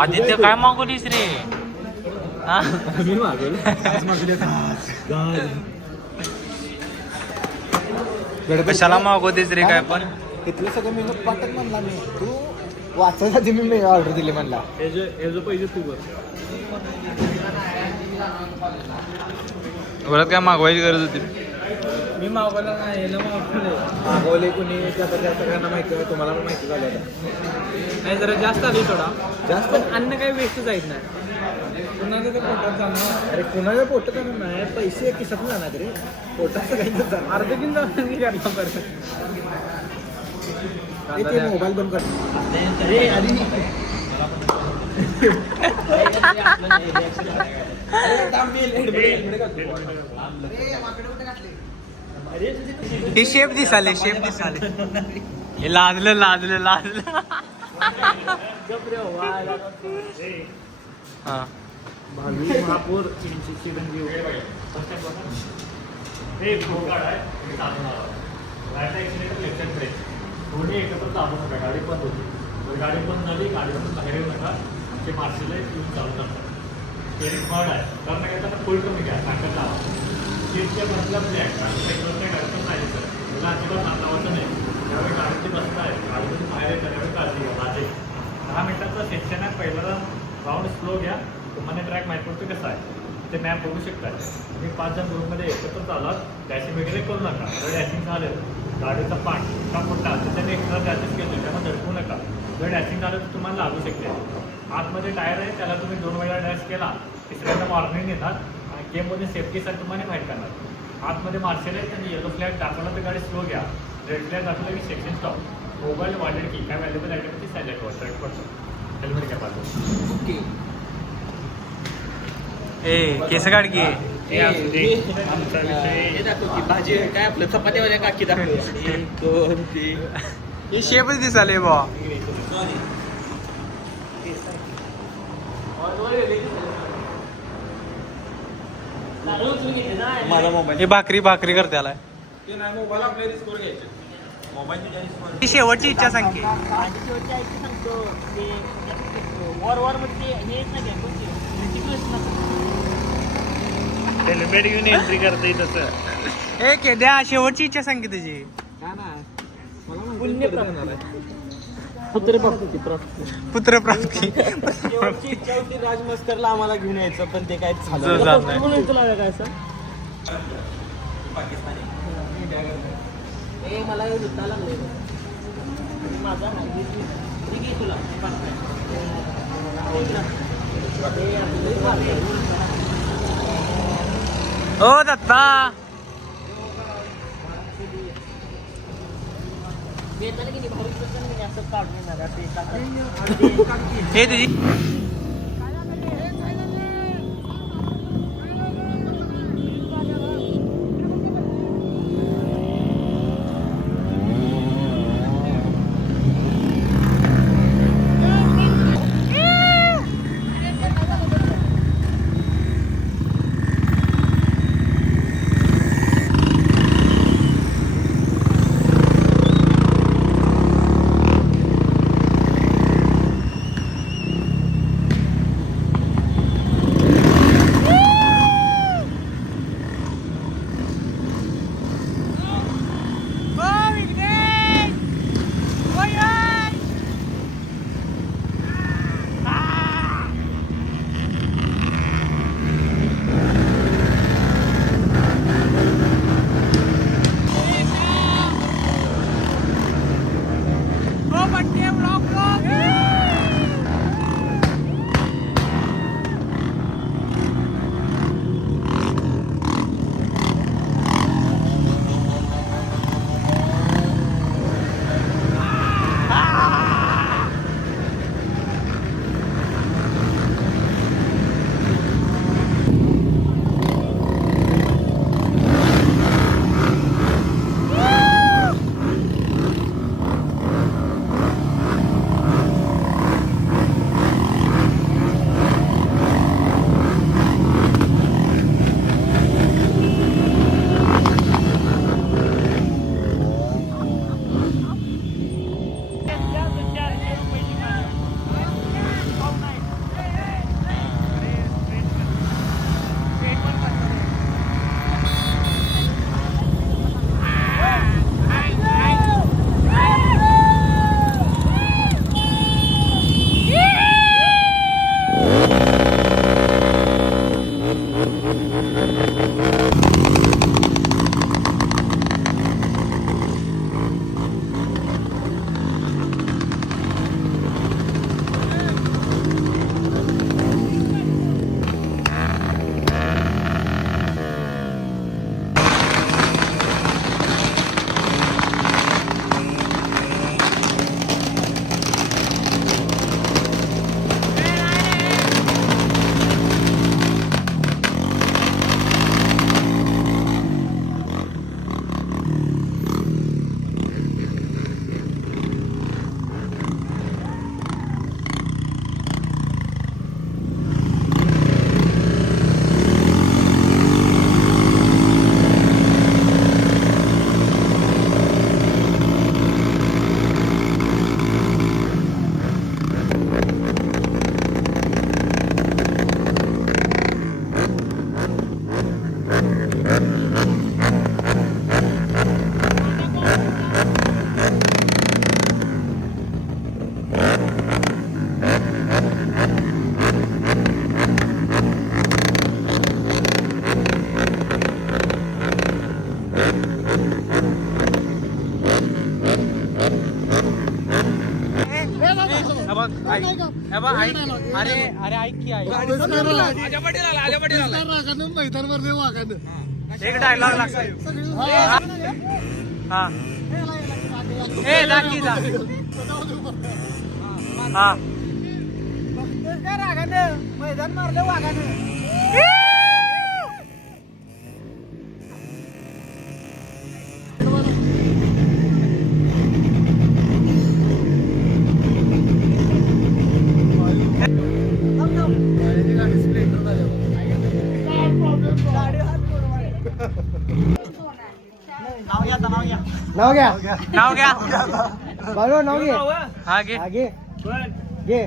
आदित्य काय मागवलीस रे? हा? मी मागवलं कशाला मागवतेस रे काय पण? इथलं सगळं मी पाठक म्हणला मी तू वाचायसाठी मी ऑर्डर दिली म्हणला पाहिजे तू परत काय मागवायची गरज होती? मी मागवलं नाही मागवले कुणी आता त्या सगळ्यांना माहिती आहे तुम्हाला पण माहिती झालं नाही जरा जास्त आली थोडा जास्त अन्न काही वेस्ट जायत नाही कुणाचं ते पोटात जाणार अरे कुणाचं पोटात जाणार नाही पैसे किशात जाणार रे पोटात सगळ्यांचं जाणार अर्ध किलो मोबाईल बंद कर हे शेप दिसाले हे लाजलं हा महापूर दोन्ही एकत्र चालू नका गाडी बंद होती जर गाडी बंद झाली गाडीतून बाहेर येऊ नका ते मार्शल येऊन चालू करतात ते फळ आहे कारण घेताना फुल कमी घ्या ताकद लावा सीटच्या बसला ब्लॅक गाडीतून नाही सर तुला अजिबात लावायचं नाही त्यावेळी गाडीची बसता आहे गाडीतून बाहेर येतात त्यावेळी काळजी घ्या माझे 10 मिनिटाचं सेक्शन आहे पहिला राऊंड स्लो घ्या तुम्हाला ट्रॅक माहीत पडतो कसं आहे ते मॅप बघू शकता तुम्ही 5 जण ग्रुपमध्ये एकत्र चालत डॅशिंग वगैरे करू नका जर डॅशिंग झालं गाडीचा पाठ का फुटला तर त्याने एक्स्ट्रा चार्जेस केले त्यामुळे धडकू नका जर डॅशिंग झालं तर तुम्हाला लागू शकते आतमध्ये टायर आहे त्याला तुम्ही 2 वेळा डॅश केला तिसऱ्यांदा वॉर्निंग येतात आणि गेममध्ये सेफ्टीसाठी तुम्हाला माहीत करणार आतमध्ये मार्शल आहे त्यांनी येलो फ्लॅग दाखवला तर गाडी स्लो घ्या रेड फ्लॅग दाखवला की सेक्शन स्टॉप मोबाईल वॉलेट की काय व्हॅल्युबल आयटम ती सायलेंट व्हा ट्रॅक पडतो हेल्मेट घ्या पाहतो ओके ए केस काढ की भाजी काय आपलं चपात्या काकी दाखवली 1 2 3 ही शेपच दिसाले बा माझा मोबाईल हे भाकरी करते आलाय ती शेवटची इच्छा सांग की हेल्मेट घेऊन एंट्री करता येत तसं ए केद्या शेवटची इच्छा सांग की तुझी पुत्रप्राप्ती शेवटची इच्छा होती राजमस्करला आम्हाला घेऊन यायचं पण ते काय झालं काय सर मला जुत्ता लागले माझा तुला ओ दत्ता हे तुझी हे बघ, ऐक. हे बघ, ऐक. अरे अरे ऐक की ऐक. मैदानवरले वाघानं एक डायलॉग लागतोय. हा ए दाखी जा. हा मैदान मारले वाघानं नाव घ्या नाव घ्या. बाळू नाव घे हा घे. घे घे